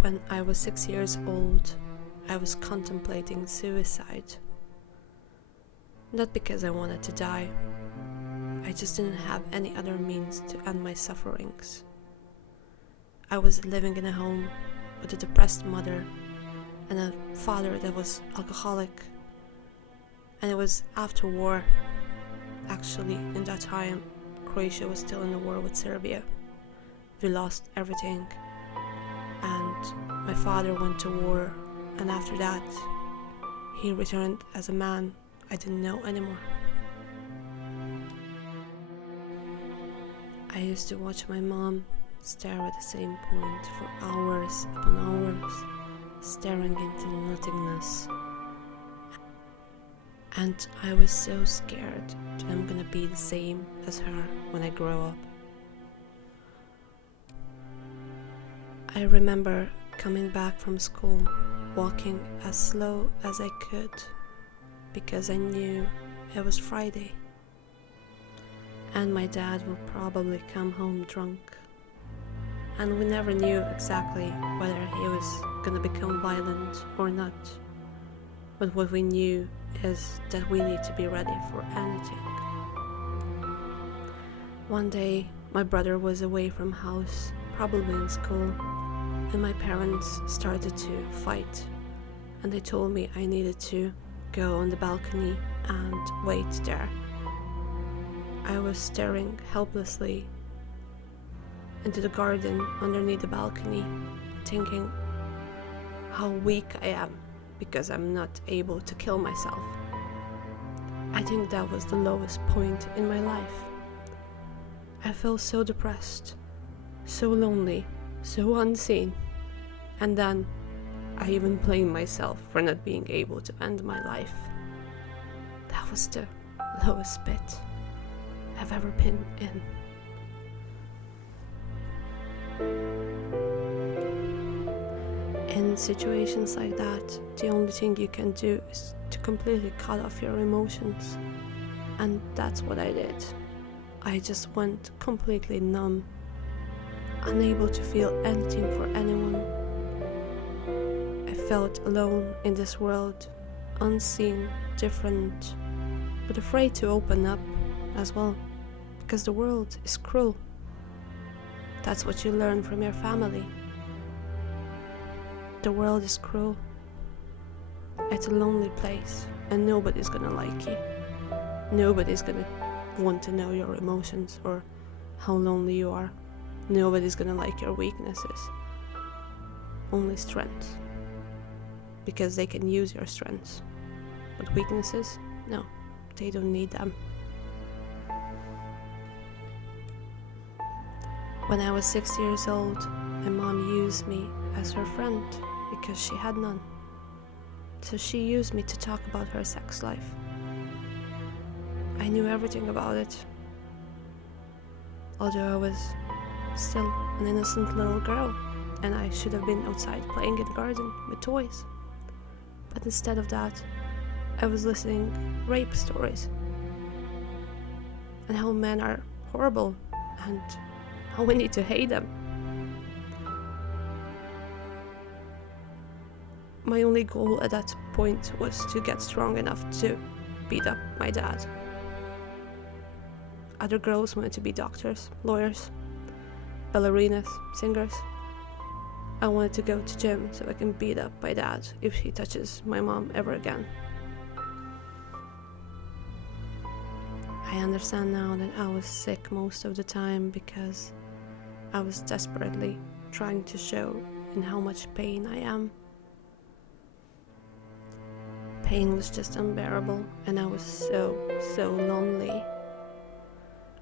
When I was 6 years old, I was contemplating suicide. Not because I wanted to die. I just didn't have any other means to end my sufferings. I was living in a home with a depressed mother and a father that was alcoholic. And it was after war. Actually, in that time, Croatia was still in the war with Serbia. We lost everything. And my father went to war, and after that, he returned as a man I didn't know anymore. I used to watch my mom stare at the same point for hours upon hours, staring into nothingness. And I was so scared that I'm gonna be the same as her when I grow up. I remember coming back from school, walking as slow as I could, because I knew it was Friday. And my dad would probably come home drunk. And we never knew exactly whether he was gonna become violent or not. But what we knew is that we need to be ready for anything. One day, my brother was away from house, probably in school, and my parents started to fight. And they told me I needed to go on the balcony and wait there. I was staring helplessly into the garden underneath the balcony, thinking how weak I am because I'm not able to kill myself. I think that was the lowest point in my life. I felt so depressed, so lonely, so unseen. And then I even blamed myself for not being able to end my life. That was the lowest pit I've ever been in. In situations like that, the only thing you can do is to completely cut off your emotions. And that's what I did. I just went completely numb, unable to feel anything for anyone. I felt alone in this world, unseen, different, but afraid to open up as well, because the world is cruel. That's what you learn from your family. The world is cruel. It's a lonely place, and nobody's gonna like you. Nobody's gonna want to know your emotions or how lonely you are. Nobody's gonna like your weaknesses. Only strengths. Because they can use your strengths. But weaknesses? No, they don't need them. When I was 6 years old, my mom used me as her friend because she had none. So she used me to talk about her sex life. I knew everything about it. Although I was still an innocent little girl, and I should have been outside playing in the garden with toys. But instead of that, I was listening rape stories. And how men are horrible, and how we need to hate them. My only goal at that point was to get strong enough to beat up my dad. Other girls wanted to be doctors, lawyers, ballerinas, singers. I wanted to go to gym so I can beat up my dad if he touches my mom ever again. I understand now that I was sick most of the time because I was desperately trying to show in how much pain I am. Pain was just unbearable, and I was so lonely.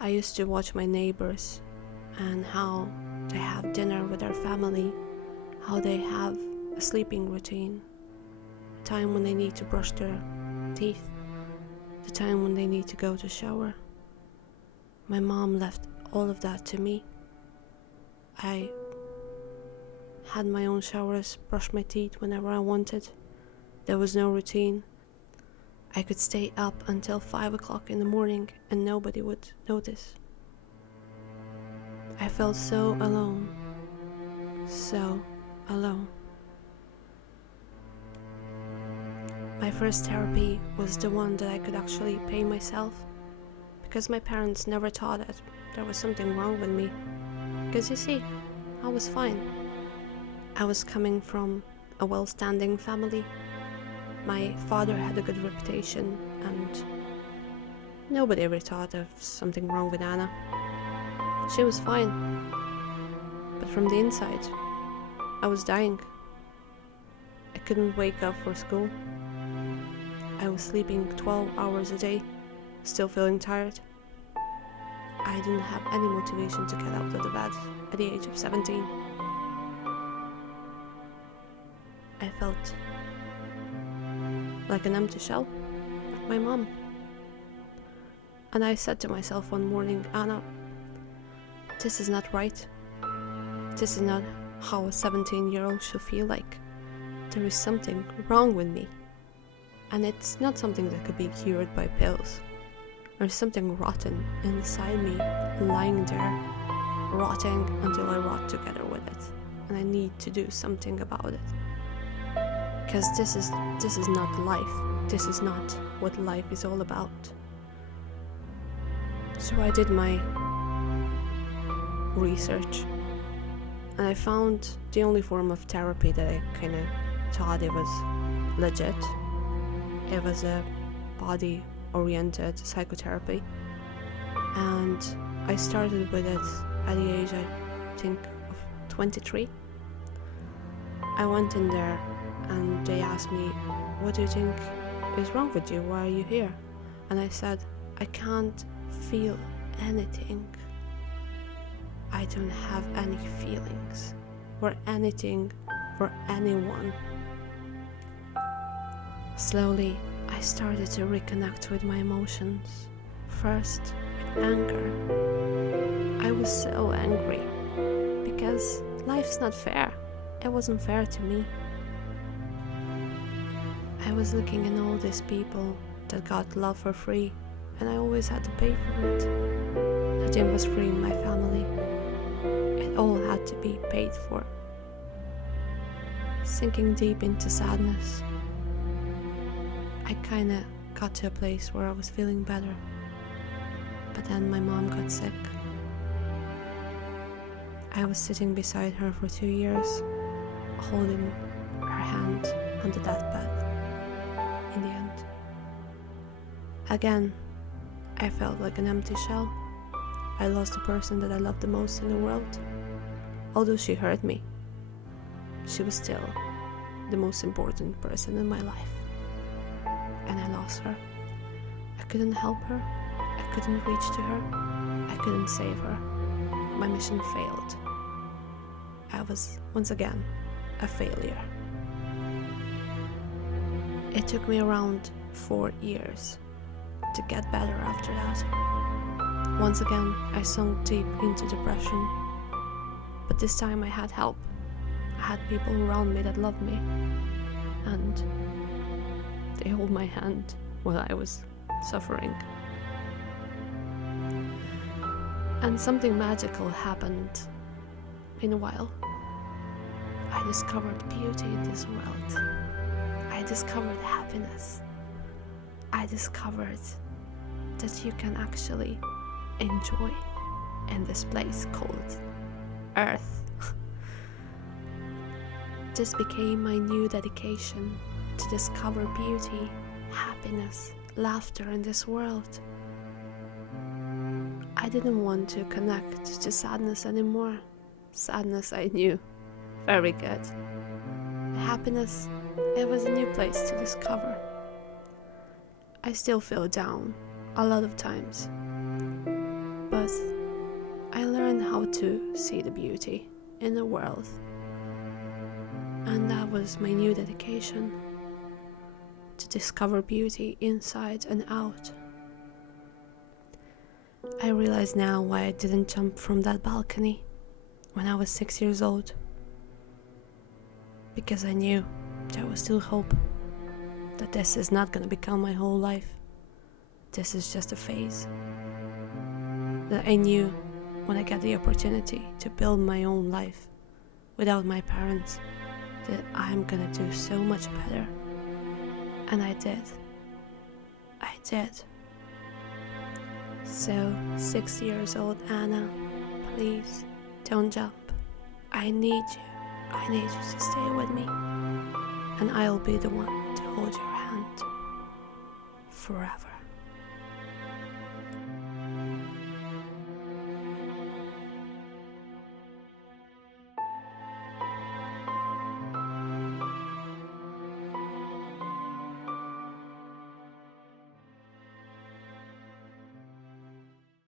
I used to watch my neighbors and how they have dinner with their family, how they have a sleeping routine, a time when they need to brush their teeth, the time when they need to go to shower. My mom left all of that to me. I had my own showers, brushed my teeth whenever I wanted. There was no routine. I could stay up until 5 o'clock in the morning and nobody would notice. I felt so alone, so alone. My first therapy was the one that I could actually pay myself, because my parents never thought that there was something wrong with me. Because you see, I was fine. I was coming from a well-standing family. My father had a good reputation, and nobody ever thought of something wrong with Anna. She was fine. But from the inside, I was dying. I couldn't wake up for school. I was sleeping 12 hours a day, still feeling tired. I didn't have any motivation to get out of the bed at the age of 17. I felt like an empty shell, like my mom. And I said to myself one morning, Anna, this is not right. This is not how a 17-year-old should feel like. There is something wrong with me. And it's not something that could be cured by pills. There's something rotten inside me, lying there, rotting until I rot together with it. And I need to do something about it. Because this is not life. This is not what life is all about. So I did my research, and I found the only form of therapy that I kind of thought it was legit. It was a body-oriented psychotherapy, and I started with it at the age, I think, of 23. I went in there and they asked me, what do you think is wrong with you? Why are you here? And I said, I can't feel anything. I don't have any feelings for anything, for anyone. Slowly, I started to reconnect with my emotions. First, with anger. I was so angry because life's not fair. It wasn't fair to me. I was looking at all these people that got love for free, and I always had to pay for it. Nothing was free in my family. It all had to be paid for. Sinking deep into sadness, I kinda got to a place where I was feeling better. But then my mom got sick. I was sitting beside her for 2 years, holding her hand on the deathbed. In the end, again, I felt like an empty shell. I lost the person that I loved the most in the world. Although she hurt me, she was still the most important person in my life. And I lost her. I couldn't help her. I couldn't reach to her. I couldn't save her. My mission failed. I was, once again, a failure. It took me around 4 years to get better after that. Once again, I sunk deep into depression. But this time I had help. I had people around me that loved me. And they held my hand while I was suffering. And something magical happened in a while. I discovered beauty in this world. I discovered happiness. I discovered that you can actually enjoy in this place called Earth. This became my new dedication to discover beauty, happiness, laughter in this world. I didn't want to connect to sadness anymore. Sadness I knew very good. Happiness, it was a new place to discover. I still feel down a lot of times, but I learned how to see the beauty in the world, and that was my new dedication, to discover beauty inside and out. I realize now why I didn't jump from that balcony when I was 6 years old, because I knew there was still hope, that this is not gonna become my whole life. This is just a phase. That I knew when I got the opportunity to build my own life without my parents, that I'm gonna do so much better. And I did. I did. So, 6 years old Anna, please don't jump. I need you. I need you to stay with me. And I'll be the one to hold your hand forever.